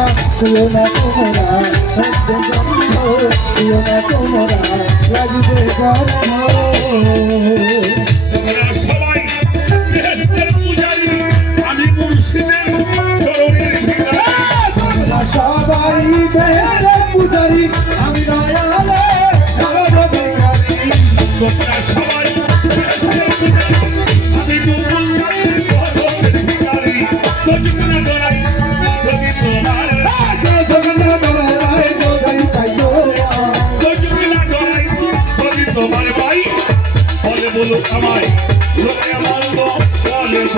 তোমরা শুয়ে না তোমরা সহ্য করো শুয়ে তোমরা সবাই আমি পূজারি আমি দয়ালে তোমরা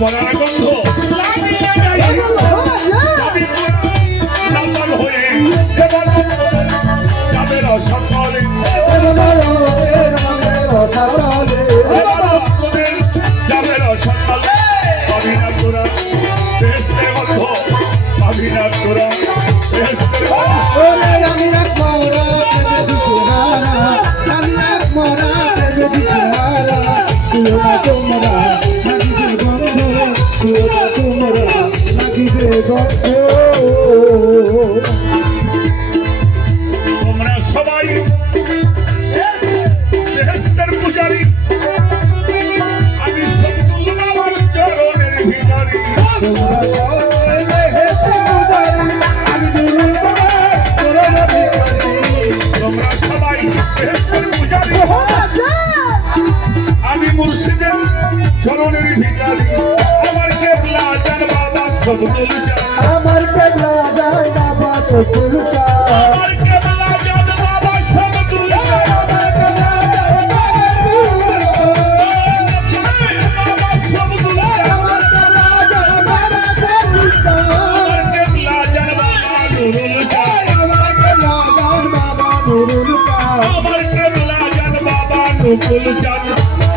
পড়ার গন্ধ। হ্যাঁ। তোমরা নাকি দেখো আমার কেবলা যায় বাবা চতুর্থা। আমার কেবলা যায়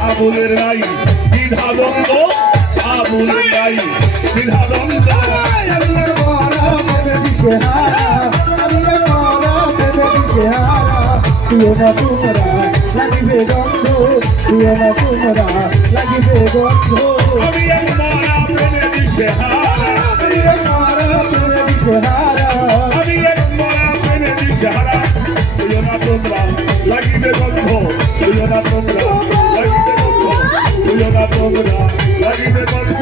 আবুলের রাই দ্বিধাবন্ধ আবুলের রাই সিয়েনা তোমরা লাগিবে গন্ধ সিয়েনা তোমরা লাগিবে গন্ধ লাগিবে গন্ধ সিয়েনা তোমরা লাগিবে গন্ধ সিয়েনা তোমরা লাগিবে গন্ধ